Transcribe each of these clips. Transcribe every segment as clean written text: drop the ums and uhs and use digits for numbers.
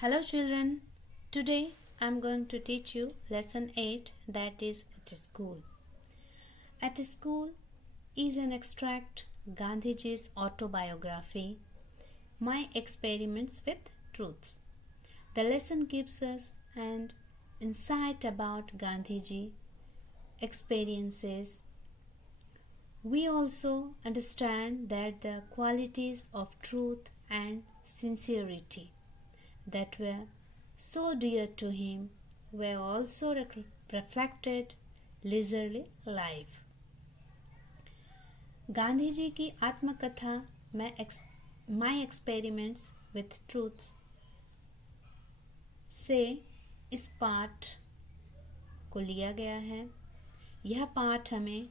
Hello children, today I am going to teach you lesson 8, that is at school. At school is an extract Gandhiji's autobiography, My Experiments with Truths. The lesson gives us an insight about Gandhiji experiences. We also understand that the qualities of truth and sincerity that were so dear to him were also reflected leisurely life. Gandhi ji की आत्मकथा my experiments with truths से इस पाठ को लिया गया है। यह पाठ हमें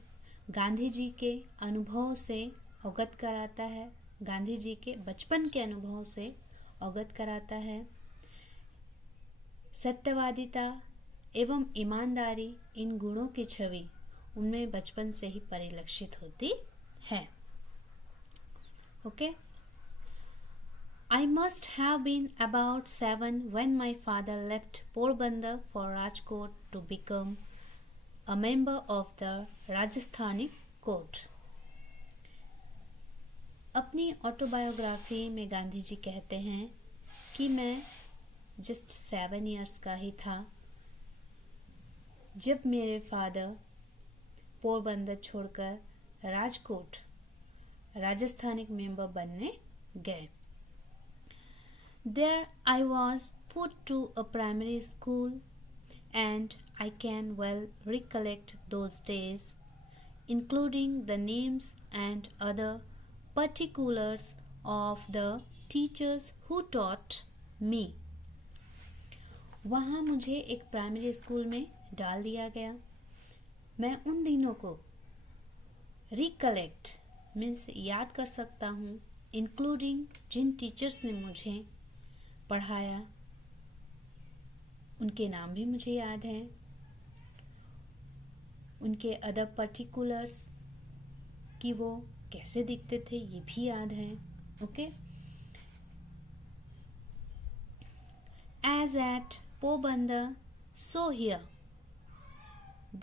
गांधी जी के अनुभव से अवगत कराता है, गांधी जी के बचपन के अनुभव से अवगत कराता है। सत्यवादिता एवं ईमानदारी इन गुणों की छवि उनमें बचपन से ही परिलक्षित होती है। Okay, I must have been about 7 when my father left Porbandar for Rajkot to become a member of the Rajasthani court. अपनी ऑटोबायोग्राफी में गांधी जी कहते हैं कि मैं जस्ट 7 ईयर्स का ही था जब मेरे फादर पोरबंदर छोड़कर राजकोट राजस्थानिक मेंबर बनने गए। There I was put to a primary school and I can well recollect those days, including the names and other particulars of the teachers who taught me. वहाँ मुझे एक प्राइमरी स्कूल में डाल दिया गया। मैं उन दिनों को रिकलेक्ट मीन्स याद कर सकता हूँ, इंक्लूडिंग जिन टीचर्स ने मुझे पढ़ाया उनके नाम भी मुझे याद हैं, उनके अदर पर्टिकुलर्स कि वो कैसे दिखते थे ये भी याद है। Okay, as at Porbandar, so here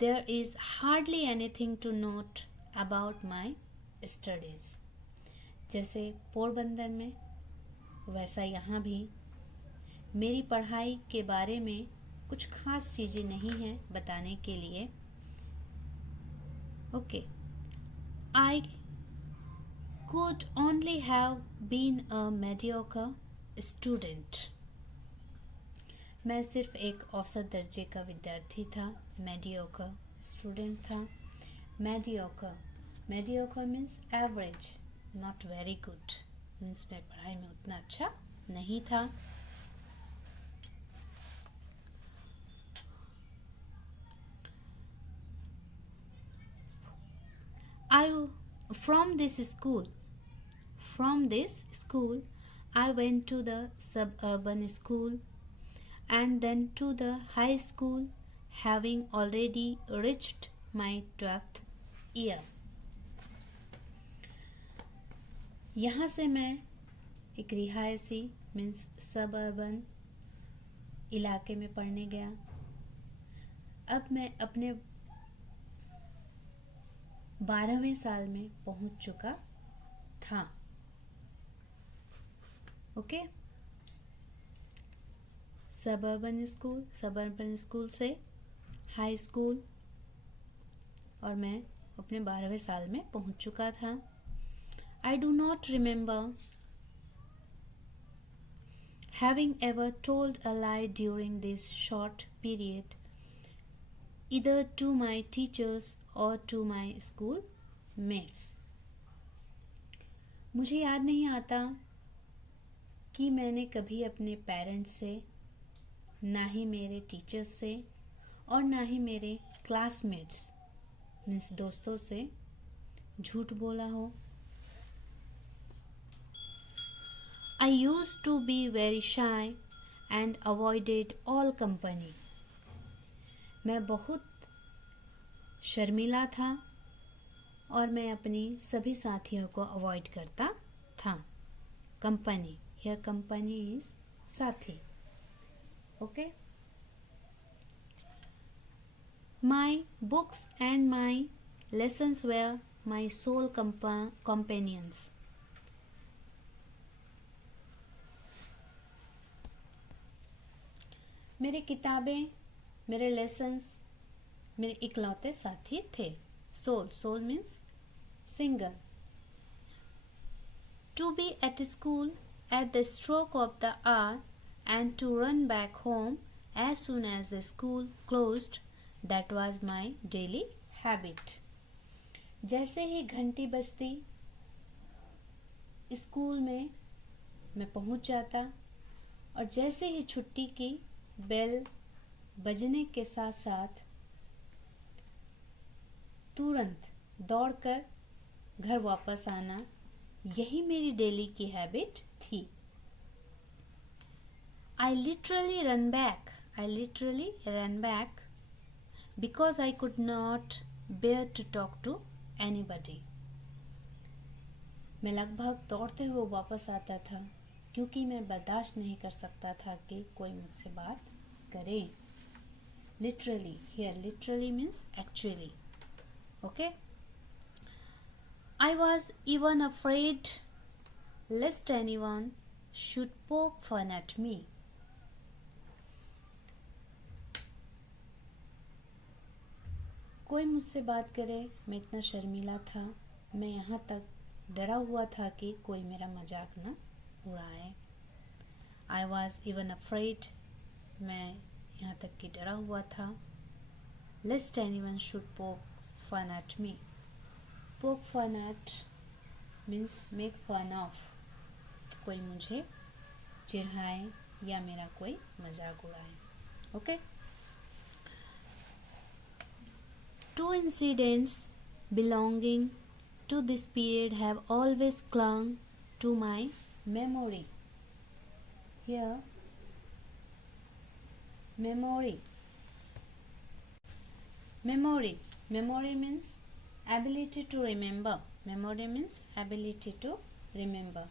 there is hardly anything to note about my studies. जैसे पोरबंदर में वैसा यहाँ भी मेरी पढ़ाई के बारे में कुछ खास चीज़ें नहीं हैं बताने के लिए। Okay, I could only have been a mediocre student. मैं सिर्फ एक औसत दर्जे का विद्यार्थी था, मेडियोकर स्टूडेंट था। Mediocre means average, not very good, means मैं पढ़ाई में उतना अच्छा नहीं था। From this school I went to the suburban school and then to the high school, having already reached my 12th year. यहाँ से मैं एक रिहायशी मीन्स सबअर्बन इलाके में पढ़ने गया। अब मैं अपने 12वें साल में पहुंच चुका था। ओके, सबअर्बन स्कूल से हाई स्कूल और मैं अपने 12वें साल में पहुंच चुका था। I do not remember having ever told a lie during this short period either to my teachers or to my schoolmates. मुझे याद नहीं आता कि मैंने कभी अपने पेरेंट्स से, ना ही मेरे टीचर्स से और ना ही मेरे क्लासमेट्स मीन्स दोस्तों से झूठ बोला हो। I used to be very shy and avoided all company. मैं बहुत शर्मीला था और मैं अपनी सभी साथियों को अवॉइड करता था। कंपनी, हियर कंपनी इज साथी। Okay. My books and my lessons were my sole companions. मेरे किताबें, मेरे लेसन्स मेरे इकलौते साथी थे. Soul means single. To be at school at the stroke of the hour and to run back home as soon as the school closed, that was my daily habit. जैसे ही घंटी बजती स्कूल में मैं पहुंच जाता और जैसे ही छुट्टी की बेल बजने के साथ साथ तुरंत दौड़कर घर वापस आना, यही मेरी डेली की हैबिट थी. I literally ran back because I could not bear to talk to anybody. मैं लगभग दौड़ते हुए वापस आता था क्योंकि मैं बर्दाश्त नहीं कर सकता था कि कोई मुझसे बात करे. Literally, here literally means actually. Okay. I was even afraid lest anyone should poke fun at me. कोई मुझसे बात करे, मैं इतना शर्मीला था, मैं यहाँ तक डरा हुआ था कि कोई मेरा मजाक न उड़ाए. I was even afraid, मैं यहाँ तक कि डरा हुआ था. Lest anyone should poke fun at me. Poke fun at means make fun of. कोई मुझे चिढ़ाए या मेरा कोई मजाक उड़ाए. Okay. Two incidents belonging to this period have always clung to my memory. Here, memory. Memory means ability to remember. Memory means ability to remember.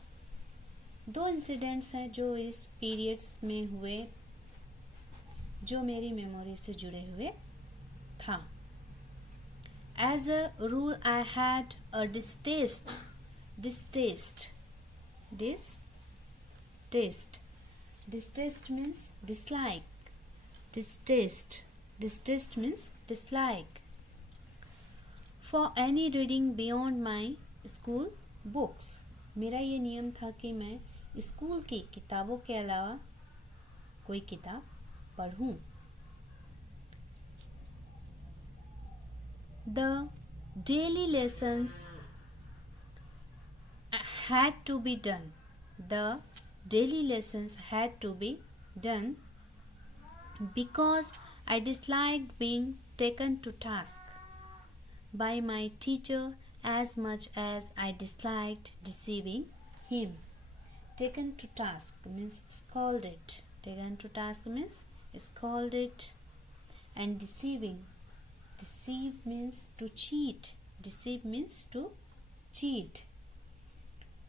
दो incidents हैं जो इस पीरियड्स में हुए, जो मेरी मेमोरी से जुड़े हुए था. As a rule, I had a distaste. Distaste means dislike. Distaste means dislike for any reading beyond my school books. मेरा ये नियम था कि मैं स्कूल की किताबों के अलावा कोई किताब पढ़ूं. The daily lessons had to be done. The daily lessons had to be done because I disliked being taken to task by my teacher as much as I disliked deceiving him. Taken to task means scolded. Taken to task means scolded. And deceive means to cheat. Deceive means to cheat.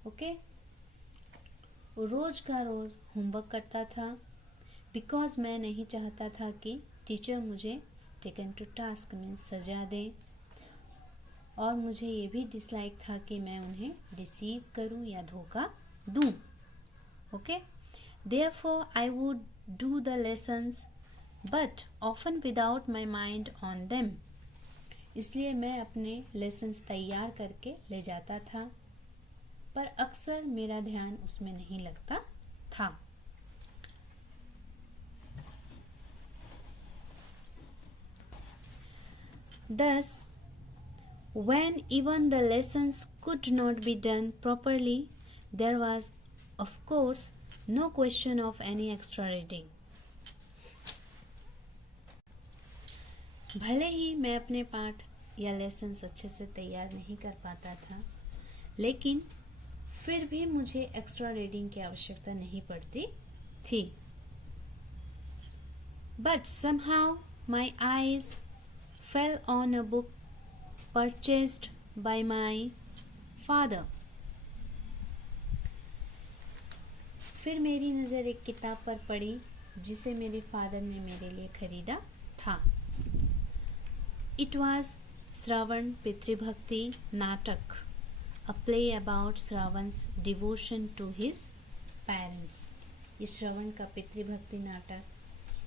Okay. रोज का रोज homework करता था because मैं नहीं चाहता था कि teacher मुझे taken to task means सजा दे, और मुझे ये भी डिसलाइक था कि मैं उन्हें डिसीव करूं या धोखा दूं. Okay. Therefore I would do the lessons but often without my mind on them. इसलिए मैं अपने लेसन्स तैयार करके ले जाता था, पर अक्सर मेरा ध्यान उसमें नहीं लगता था. Thus, when even the lessons could not be done properly, there was, of course, no question of any extra reading. भले ही मैं अपने पाठ या लेसन्स अच्छे से तैयार नहीं कर पाता था, लेकिन फिर भी मुझे एक्स्ट्रा रीडिंग की आवश्यकता नहीं पड़ती थी. But somehow my eyes fell on a book purchased by my father. फिर मेरी नज़र एक किताब पर पड़ी जिसे मेरे फादर ने मेरे लिए खरीदा था। इट वॉज श्रवण पितृभक्ति नाटक, a play about Shravan's devotion to his parents. ये श्रवण का पितृभक्ति नाटक,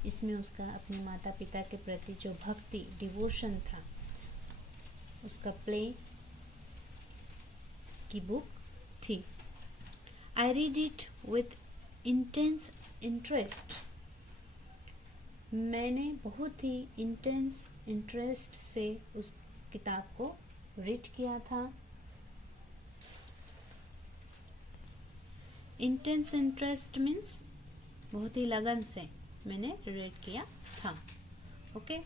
इसमें उसका अपने माता पिता के प्रति जो भक्ति डिवोशन था, उसका प्ले की बुक थी। I read it with intense interest. मैंने बहुत ही इंटेंस इंटरेस्ट से उस किताब को रीड किया था। इंटेंस इंटरेस्ट मीन्स बहुत ही लगन से मैंने रीड किया था। Okay,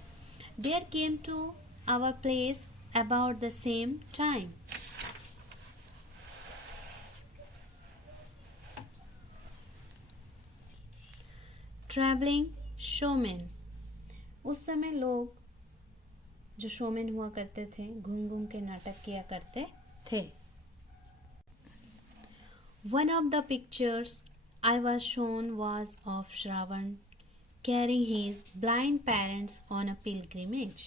there came to our place about the same time. Travelling showman. उस समय लोग जो शोमैन हुआ करते थे, घूम घूम के नाटक किया करते थे। One of the pictures I was shown was of Shravan carrying his blind parents on a pilgrimage.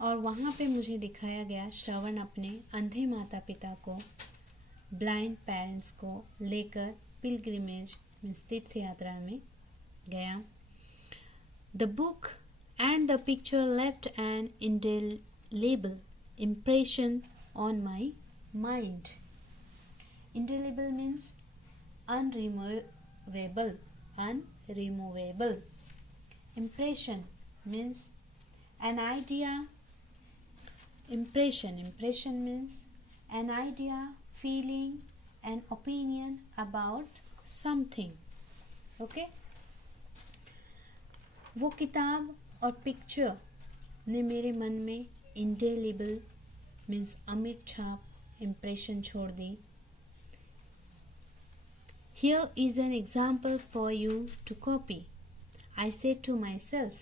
और वहाँ पे मुझे दिखाया गया श्रवण अपने अंधे माता पिता को, ब्लाइंड पेरेंट्स को लेकर पिलग्रिमेज मीन्स तीर्थ यात्रा में गया। The book and the picture left an indelible impression on my mind. Indelible means unremovable, unremovable. Impression means an idea. Impression means an idea, feeling, an opinion about something. Okay? वो किताब और picture ने मेरे मन में indelible means अमिट छाप impression छोड़ दी। Here is an example for you to copy. I said to myself.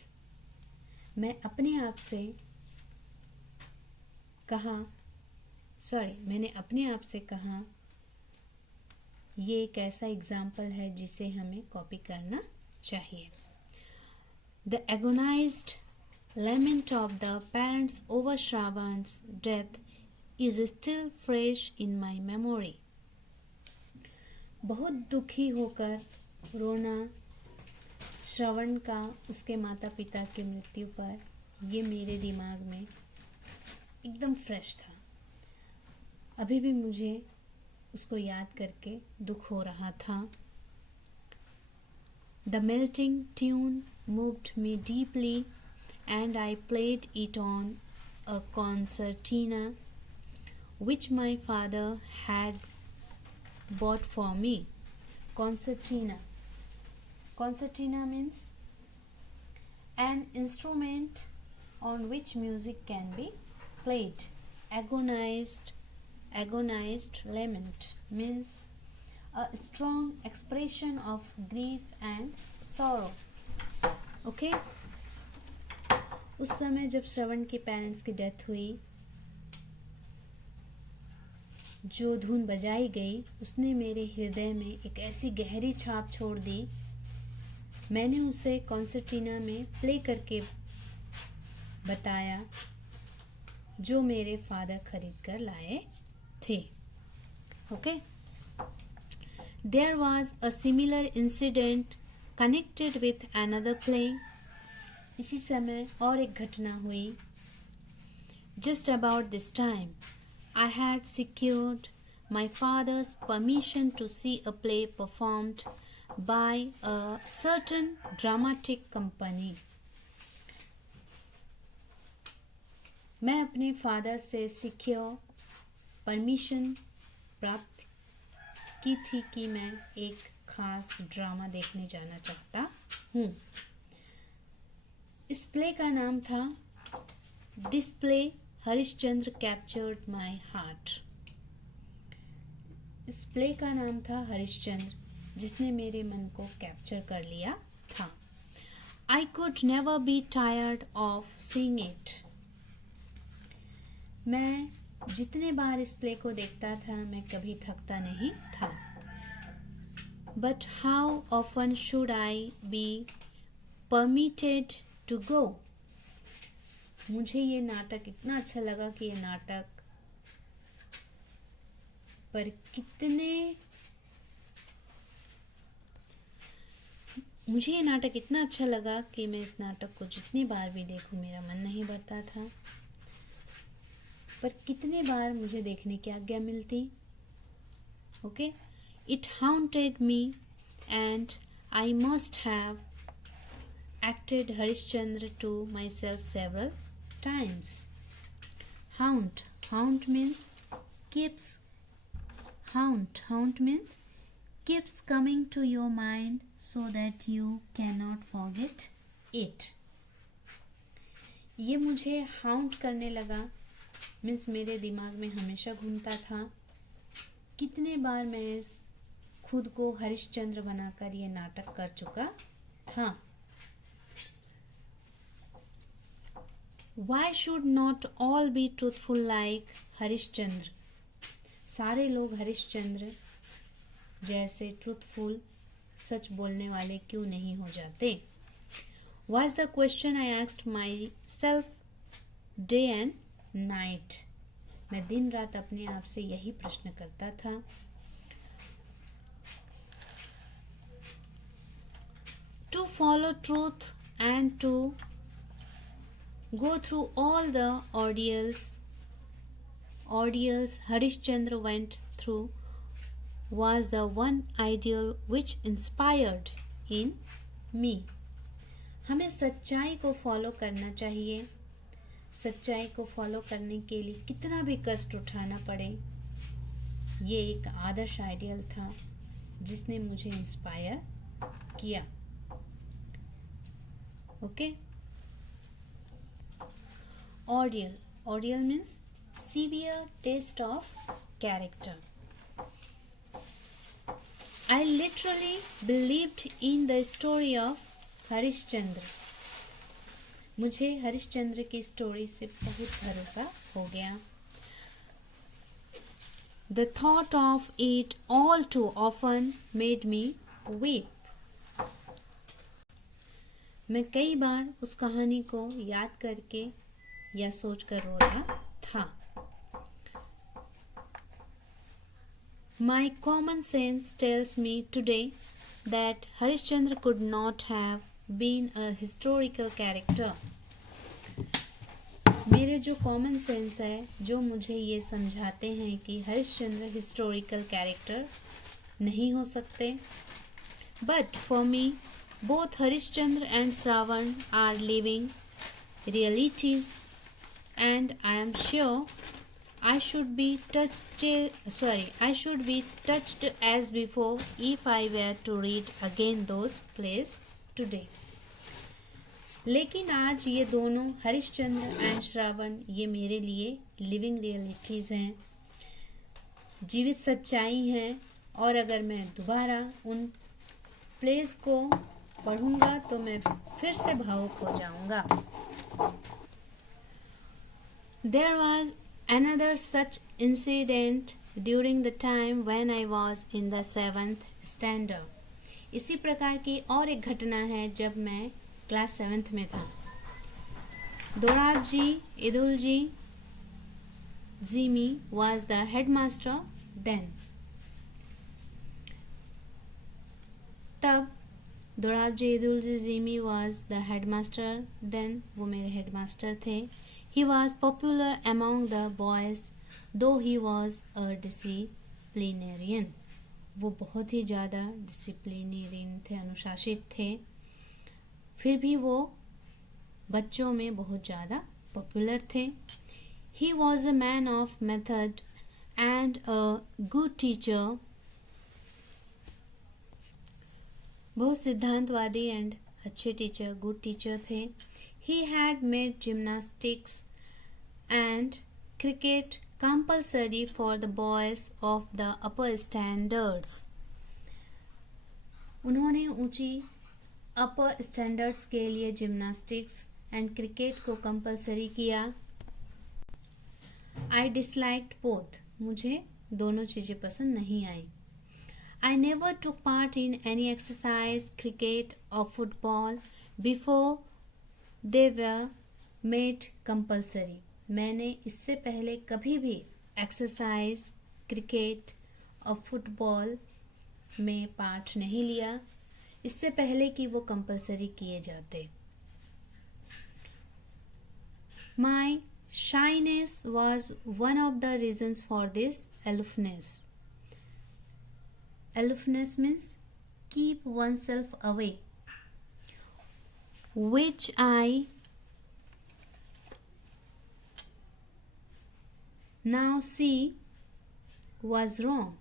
मैंने अपने आप से कहा ये एक ऐसा एग्जाम्पल है जिसे हमें कॉपी करना चाहिए। The agonized lament of the parents over Shravan's death is still fresh in my memory. बहुत दुखी होकर रोना श्रवण का उसके माता पिता की मृत्यु पर, ये मेरे दिमाग में एकदम फ्रेश था। अभी भी मुझे उसको याद करके दुख हो रहा था। The melting tune moved me deeply and I played it on a concertina which my father had bought for me. Concertina. Concertina means an instrument on which music can be played. Agonized lament means a strong expression of grief and sorrow. Okay? उस समय जब श्रवण के parents की death हुई, जो धुन बजाई गई उसने मेरे हृदय में एक ऐसी गहरी छाप छोड़ दी। मैंने उसे कॉन्सर्टिना में प्ले करके बताया जो मेरे फादर खरीद कर लाए थे। Okay? There was a similar incident connected with another play. इसी समय और एक घटना हुई। Just about this time, I had secured my father's permission to see a play performed by a certain dramatic company. मैं अपने फादर से secure permission प्राप्त की थी कि मैं एक खास ड्रामा देखने जाना चाहता हूँ। इस प्ले का नाम था this play Harishchandra captured my heart. इस प्ले का नाम था हरिश्चंद्र, जिसने मेरे मन को कैप्चर कर लिया था। I could never be tired of seeing it. मैं जितने बार इस प्ले को देखता था मैं कभी थकता नहीं था। But how often should I be permitted to go? मुझे ये नाटक इतना अच्छा लगा कि ये नाटक पर मुझे ये नाटक इतना अच्छा लगा कि मैं इस नाटक को जितनी बार भी देखूं मेरा मन नहीं भरता था। पर कितने बार मुझे देखने की आज्ञा मिलती? Okay, it haunted me and I must have acted Harishchandra to myself several times. Haunt means keeps. Haunt means keeps coming to your mind so that you cannot forget it. ये मुझे हाउंट करने लगा मीन्स मेरे दिमाग में हमेशा घूमता था। कितने बार मैं खुद को हरिश्चंद्र बनाकर ये नाटक कर चुका था। Why should not all be truthful like Harishchandra? सारे लोग हरिश्चंद्र जैसे ट्रूथफुल सच बोलने वाले क्यों नहीं हो जाते? Was the question I asked myself day and night. मैं दिन रात अपने आप से यही प्रश्न करता था। To follow truth and to go through all the ordeals Harishchandra went through was the one ideal which inspired in me. हमें सच्चाई को फॉलो करना चाहिए। सच्चाई को फॉलो करने के लिए कितना भी कष्ट उठाना पड़े, ये एक आदर्श आइडियल था जिसने मुझे इंस्पायर किया। Okay, Ordeal means severe test of character. I literally believed in the story of Harishchandra. मुझे हरिश्चंद्र की स्टोरी से बहुत भरोसा हो गया। The thought of it all too often made me weep. मैं कई बार उस कहानी को याद करके या सोचकर रो रहा था। My common sense tells me today that Harishchandra could not have been a historical character. मेरे जो कॉमन सेंस है जो मुझे ये समझाते हैं कि हरिश्चंद्र हिस्टोरिकल कैरेक्टर नहीं हो सकते। But for me, both Harishchandra and Shravan are living realities. And I am sure I should be touched as before if I were to read again those plays today. लेकिन आज ये दोनों Harishchandra and Shravan ये मेरे लिए लिविंग रियलिटीज़ हैं, जीवित सच्चाई हैं। और अगर मैं दोबारा उन प्लेस को पढ़ूंगा तो मैं फिर से भावुक हो जाऊंगा। There was another such incident during the time when I was in the 7th standard. इसी प्रकार की और एक घटना है जब मैं क्लास 7th में था। दोराब जी इदुल जी Zimi was the headmaster then. तब दोराब जी इदुल जी Zimi was the headmaster then. वो मेरे हेडमास्टर थे। He was popular among the boys, though he was a disciplinarian. वो बहुत ही ज़्यादा डिसिप्लिनेरियन थे, अनुशासित थे। फिर भी वो बच्चों में बहुत ज़्यादा पॉपुलर थे। He was a man of method and a good teacher. बहुत सिद्धांतवादी एंड अच्छे टीचर, गुड टीचर थे। He had made gymnastics and cricket compulsory for the boys of the upper standards. उन्होंने ऊंची अपर स्टैंडर्ड्स के लिए जिम्नास्टिक्स एंड क्रिकेट को compulsory किया। I disliked both. मुझे दोनों चीज़ें पसंद नहीं आई। I never took part in any exercise, cricket or football before they were made compulsory. मैंने इससे पहले कभी भी एक्सरसाइज, क्रिकेट और फुटबॉल में पार्ट नहीं लिया, इससे पहले कि वो कंपलसरी किए जाते. My shyness was one of the reasons for this aloofness. Aloofness means keep oneself away, which I now see was wrong.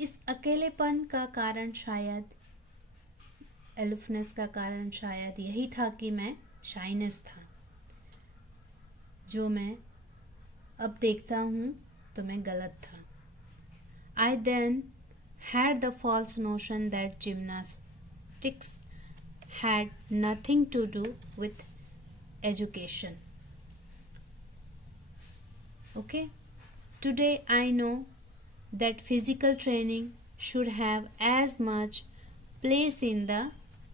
इस अकेलेपन का कारण शायद, एलुफनेस का कारण शायद यही था कि मैं शाइनेस था, जो मैं अब देखता हूँ तो मैं गलत था. I then had the false notion that gymnastics had nothing to do with education. Okay, today I know that physical training should have as much place in the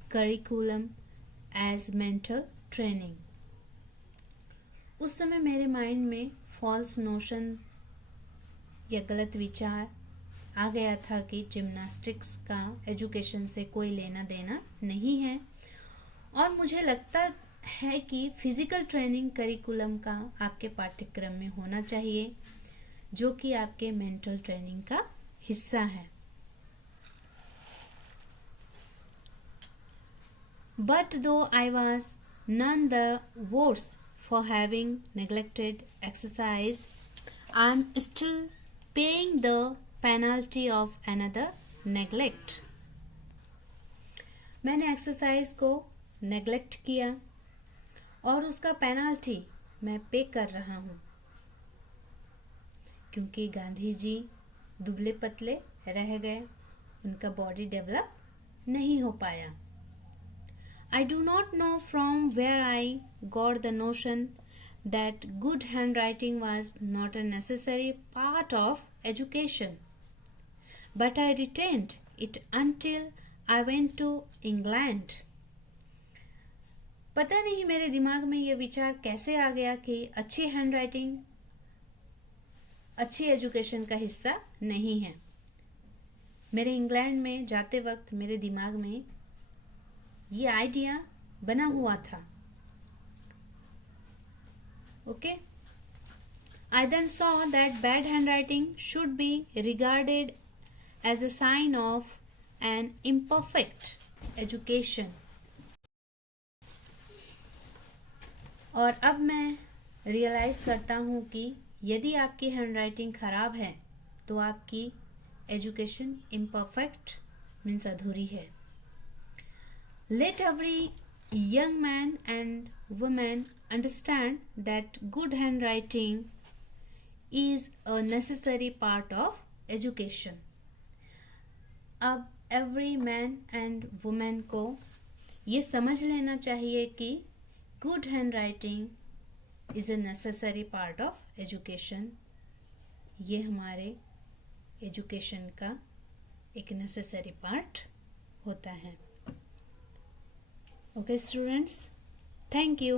curriculum as mental training. उस समय मेरे mind में false notion या गलत विचार आ गया था कि जिम्नास्टिक्स का एजुकेशन से कोई लेना देना नहीं है, और मुझे लगता है कि फिजिकल ट्रेनिंग करिकुलम का आपके पाठ्यक्रम में होना चाहिए, जो कि आपके मेंटल ट्रेनिंग का हिस्सा है. But though I was none the worse for having neglected exercise, I am still paying the penalty of another neglect. मैंने एक्सरसाइज को नेग्लेक्ट किया और उसका पेनाल्टी मैं पे कर रहा हूँ, क्योंकि गांधी जी दुबले पतले रह गए, उनका बॉडी डेवलप नहीं हो पाया. I do not know from where I got the notion that good handwriting was not a necessary part of education, but I retained it until I went to England. पता नहीं मेरे दिमाग में ये विचार कैसे आ गया कि अच्छी हैंडराइटिंग अच्छी एजुकेशन का हिस्सा नहीं है. मेरे इंग्लैंड में जाते वक्त मेरे दिमाग में ये आइडिया बना हुआ था. Okay, I then saw that bad handwriting should be regarded as a sign of an imperfect education. और अब मैं रियलाइज करता हूँ कि यदि आपकी हैंडराइटिंग खराब है तो आपकी एजुकेशन इम्परफेक्ट मीन्स अधूरी है. Let every young man and woman understand that good handwriting is a necessary part of education. अब every man and woman को ये समझ लेना चाहिए कि good handwriting is a necessary part of education. ये हमारे एजुकेशन का एक necessary part होता है. Okay students, thank you.